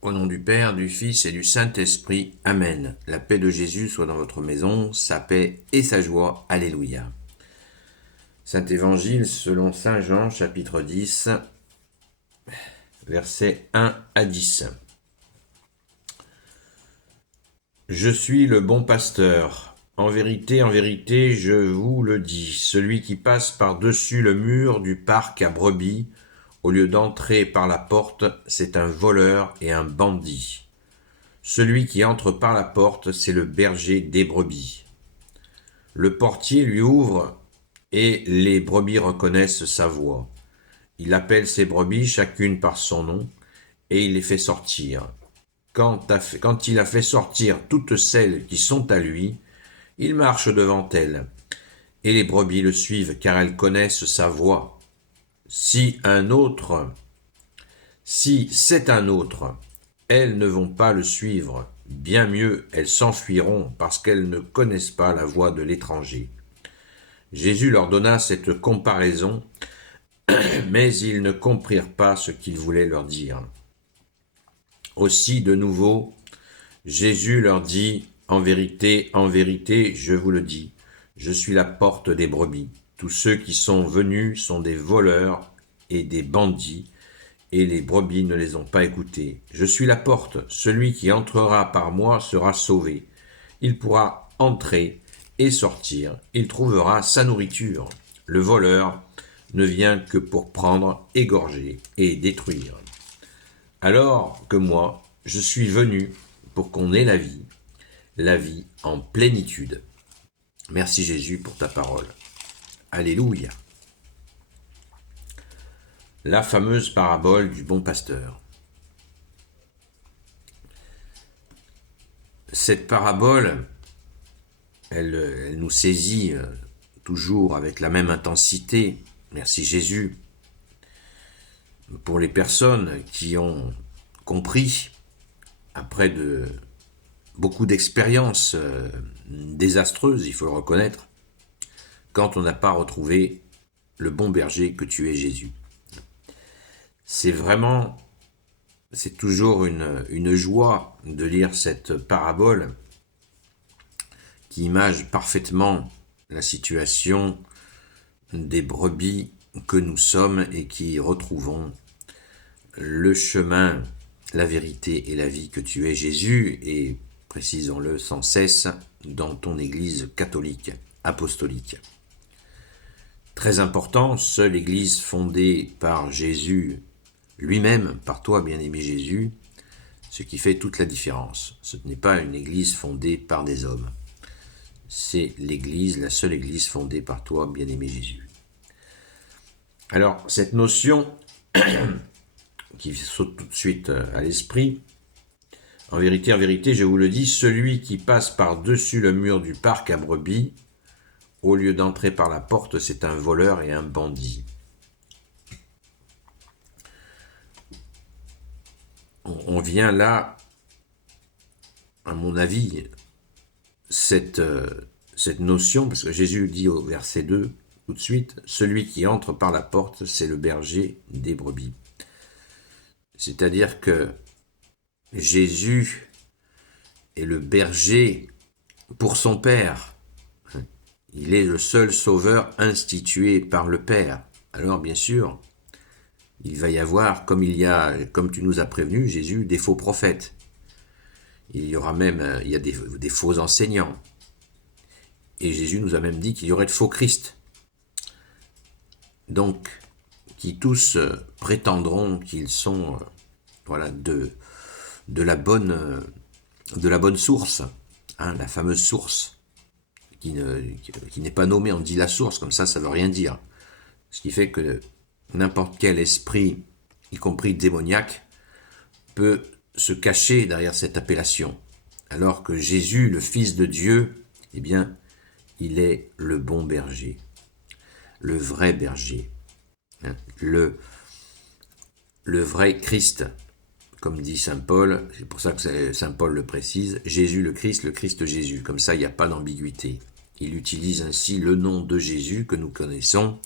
Au nom du Père, du Fils et du Saint-Esprit. Amen. La paix de Jésus soit dans votre maison, sa paix et sa joie. Alléluia. Saint Évangile selon Saint Jean, chapitre 10, versets 1 à 10. Je suis le bon pasteur. En vérité, je vous le dis, celui qui passe par-dessus le mur du parc à brebis, au lieu d'entrer par la porte, c'est un voleur et un bandit. Celui qui entre par la porte, c'est le berger des brebis. Le portier lui ouvre et les brebis reconnaissent sa voix. Il appelle ses brebis chacune par son nom et il les fait sortir. Quand il a fait sortir toutes celles qui sont à lui, il marche devant elles et les brebis le suivent car elles connaissent sa voix. Si c'est un autre, elles ne vont pas le suivre. Bien mieux, elles s'enfuiront parce qu'elles ne connaissent pas la voix de l'étranger. Jésus leur donna cette comparaison, mais ils ne comprirent pas ce qu'il voulait leur dire. Aussi, de nouveau, Jésus leur dit, en vérité, je vous le dis, je suis la porte des brebis. Tous ceux qui sont venus sont des voleurs et des bandits, et les brebis ne les ont pas écoutés. Je suis la porte, celui qui entrera par moi sera sauvé. Il pourra entrer et sortir, il trouvera sa nourriture. Le voleur ne vient que pour prendre, égorger et détruire. Alors que moi, je suis venu pour qu'on ait la vie en plénitude. Merci Jésus pour ta parole. Alléluia. La fameuse parabole du bon pasteur. Cette parabole, elle nous saisit toujours avec la même intensité. Merci Jésus. Pour les personnes qui ont compris, après beaucoup d'expériences désastreuses, il faut le reconnaître, quand on n'a pas retrouvé le bon berger que tu es Jésus. C'est toujours une joie de lire cette parabole qui image parfaitement la situation des brebis que nous sommes et qui retrouvons le chemin, la vérité et la vie que tu es Jésus, et précisons-le sans cesse dans ton Église catholique, apostolique. Très important, seule Église fondée par Jésus lui-même, par toi bien-aimé Jésus, ce qui fait toute la différence. Ce n'est pas une Église fondée par des hommes. C'est l'Église, la seule Église fondée par toi bien-aimé Jésus. Alors, cette notion qui saute tout de suite à l'esprit, en vérité, je vous le dis, celui qui passe par-dessus le mur du parc à brebis, au lieu d'entrer par la porte, c'est un voleur et un bandit. On vient là, à mon avis, cette notion, parce que Jésus dit au verset 2, tout de suite, celui qui entre par la porte, c'est le berger des brebis. C'est-à-dire que Jésus est le berger pour son Père. Il est le seul sauveur institué par le Père. Alors bien sûr, il va y avoir, comme tu nous as prévenu, Jésus, des faux prophètes. Il y aura même, il y a des faux enseignants. Et Jésus nous a même dit qu'il y aurait de faux Christ. Donc, qui tous prétendront qu'ils sont de la bonne source, la fameuse source, qui n'est pas nommée, on dit la source, comme ça veut rien dire. Ce qui fait que n'importe quel esprit, y compris démoniaque, peut se cacher derrière cette appellation. Alors que Jésus, le Fils de Dieu, eh bien, il est le bon berger, le vrai berger, le vrai Christ, comme dit Saint Paul, c'est pour ça que Saint Paul le précise, Jésus le Christ Jésus, comme ça il n'y a pas d'ambiguïté. Il utilise ainsi le nom de Jésus que nous connaissons,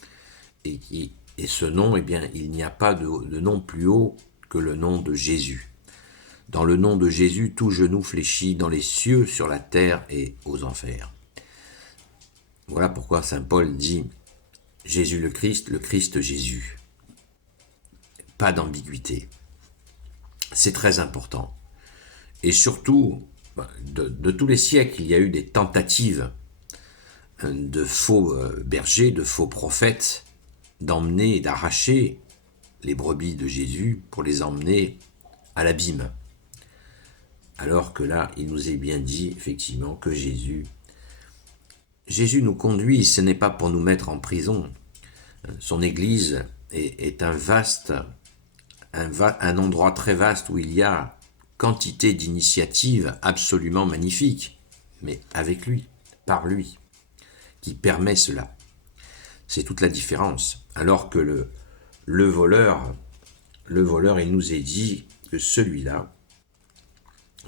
et ce nom, eh bien, il n'y a pas de nom plus haut que le nom de Jésus. Dans le nom de Jésus, tout genou fléchit dans les cieux, sur la terre et aux enfers. Voilà pourquoi saint Paul dit Jésus le Christ Jésus. Pas d'ambiguïté. C'est très important. Et surtout, de tous les siècles, il y a eu des tentatives de faux bergers, de faux prophètes, d'emmener, d'arracher les brebis de Jésus pour les emmener à l'abîme. Alors que là, il nous est bien dit, effectivement, que Jésus nous conduit, ce n'est pas pour nous mettre en prison. Son Église est un endroit très vaste où il y a quantité d'initiatives absolument magnifiques, mais avec lui, par lui, qui permet cela. C'est toute la différence. Alors que le voleur, il nous est dit que celui-là,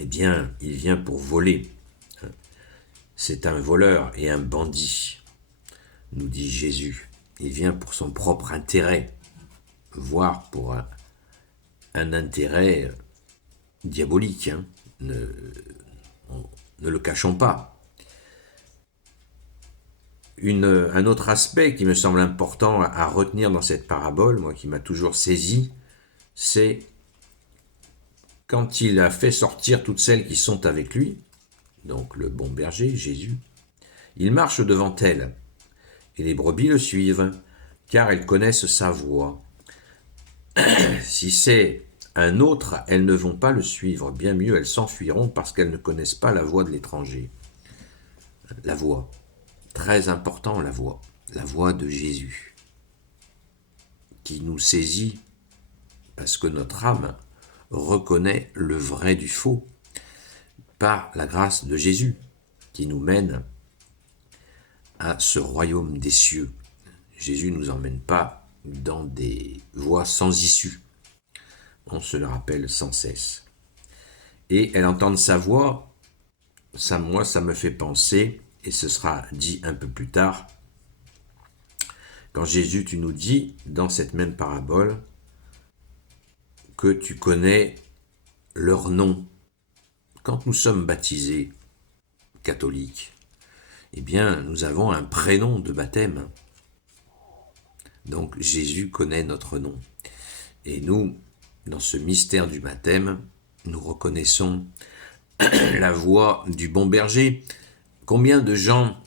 eh bien, il vient pour voler. C'est un voleur et un bandit, nous dit Jésus. Il vient pour son propre intérêt, voire pour un intérêt diabolique. Ne le cachons pas. Un autre aspect qui me semble important à retenir dans cette parabole, moi qui m'a toujours saisi, c'est quand il a fait sortir toutes celles qui sont avec lui, donc le bon berger, Jésus, il marche devant elles, et les brebis le suivent, car elles connaissent sa voix. Si c'est un autre, elles ne vont pas le suivre, bien mieux elles s'enfuiront parce qu'elles ne connaissent pas la voix de l'étranger. La voix, très important la voix de Jésus, qui nous saisit parce que notre âme reconnaît le vrai du faux par la grâce de Jésus, qui nous mène à ce royaume des cieux. Jésus ne nous emmène pas dans des voies sans issue. On se le rappelle sans cesse. Et elles entendent sa voix, ça me fait penser, et ce sera dit un peu plus tard, quand Jésus, tu nous dis, dans cette même parabole, que tu connais leur nom. Quand nous sommes baptisés catholiques, eh bien, nous avons un prénom de baptême. Donc, Jésus connaît notre nom. Et nous, dans ce mystère du baptême, nous reconnaissons la voix du bon berger. Combien de gens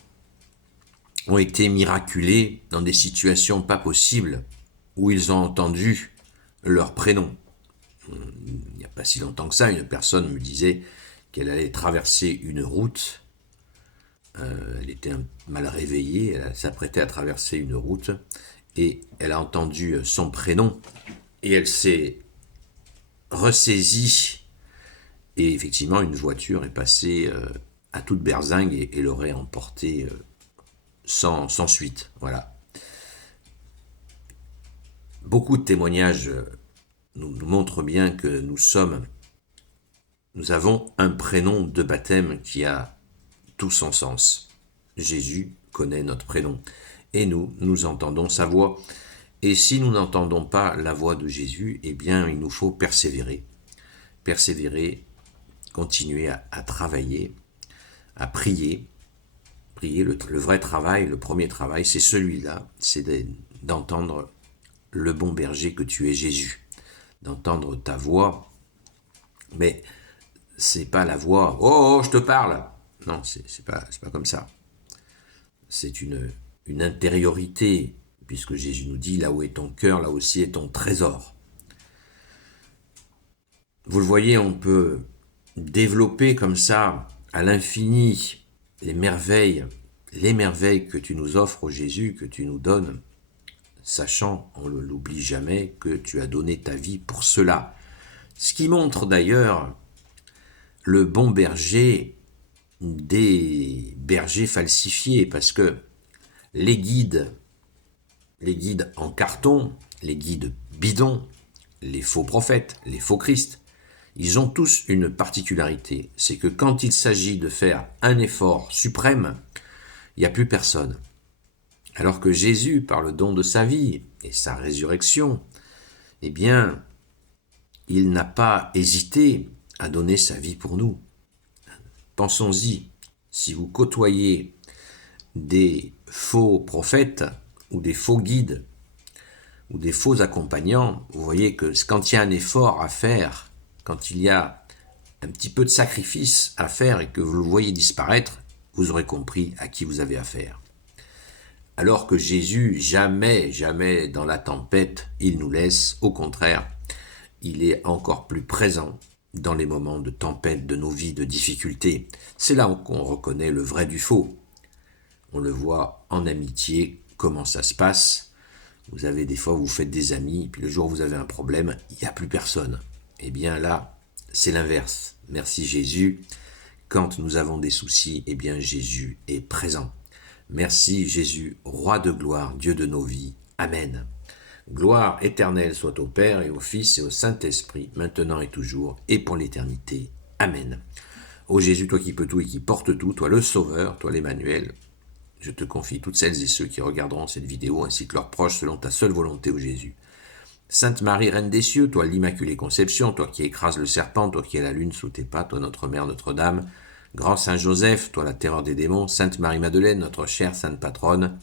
ont été miraculés dans des situations pas possibles où ils ont entendu leur prénom. Il n'y a pas si longtemps que ça, une personne me disait qu'elle allait traverser une route. Elle était mal réveillée, elle s'apprêtait à traverser une route et elle a entendu son prénom et elle s'est ressaisie et effectivement une voiture est passée à toute berzingue et l'aurait emportée sans suite. Voilà. Beaucoup de témoignages nous montrent bien que nous avons un prénom de baptême qui a tout son sens. Jésus connaît notre prénom et nous entendons sa voix. Et si nous n'entendons pas la voix de Jésus, eh bien il nous faut persévérer, continuer à travailler, à prier. Le vrai travail, le premier travail, c'est celui-là, c'est d'entendre le bon berger que tu es Jésus, d'entendre ta voix, mais c'est pas la voix « Oh, je te parle !» Non, c'est pas comme ça. C'est une intériorité, puisque Jésus nous dit « Là où est ton cœur, là aussi est ton trésor ». Vous le voyez, on peut développer comme ça, à l'infini, les merveilles que tu nous offres, Jésus, que tu nous donnes, sachant, on ne l'oublie jamais, que tu as donné ta vie pour cela. Ce qui montre d'ailleurs le bon berger des bergers falsifiés, parce que les guides en carton, les guides bidons, les faux prophètes, les faux Christ, ils ont tous une particularité, c'est que quand il s'agit de faire un effort suprême, il n'y a plus personne. Alors que Jésus, par le don de sa vie et sa résurrection, eh bien, il n'a pas hésité a donné sa vie pour nous. Pensons-y, si vous côtoyez des faux prophètes ou des faux guides ou des faux accompagnants, vous voyez que quand il y a un effort à faire, quand il y a un petit peu de sacrifice à faire et que vous le voyez disparaître, vous aurez compris à qui vous avez affaire. Alors que Jésus, jamais, jamais dans la tempête, il nous laisse, au contraire, il est encore plus présent dans les moments de tempête de nos vies, de difficultés. C'est là qu'on reconnaît le vrai du faux. On le voit en amitié, comment ça se passe. Vous avez des fois, vous faites des amis, puis le jour où vous avez un problème, il n'y a plus personne. Eh bien là, c'est l'inverse. Merci Jésus. Quand nous avons des soucis, eh bien Jésus est présent. Merci Jésus, roi de gloire, Dieu de nos vies. Amen. Gloire éternelle soit au Père et au Fils et au Saint-Esprit, maintenant et toujours, et pour l'éternité. Amen. Ô Jésus, toi qui peux tout et qui portes tout, toi le Sauveur, toi l'Emmanuel, je te confie toutes celles et ceux qui regarderont cette vidéo, ainsi que leurs proches, selon ta seule volonté, ô Jésus. Sainte Marie, Reine des cieux, toi l'Immaculée Conception, toi qui écrases le serpent, toi qui es la lune sous tes pas, toi notre Mère Notre-Dame, Grand Saint Joseph, toi la terreur des démons, Sainte Marie-Madeleine, notre chère Sainte Patronne,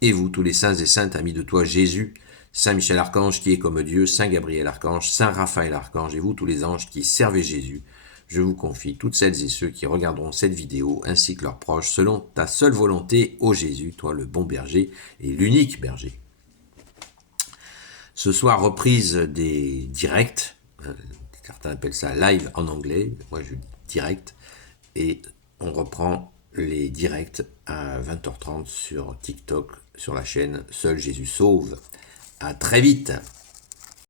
et vous tous les saints et saintes amis de toi Jésus, Saint Michel Archange qui est comme Dieu, Saint Gabriel Archange, Saint Raphaël Archange, et vous tous les anges qui servez Jésus, je vous confie toutes celles et ceux qui regarderont cette vidéo, ainsi que leurs proches, selon ta seule volonté, ô Jésus, toi le bon berger et l'unique berger. Ce soir, reprise des directs, certains appellent ça live en anglais, moi je dis direct, et on reprend les directs à 20h30 sur TikTok, sur la chaîne Seul Jésus Sauve. À très vite.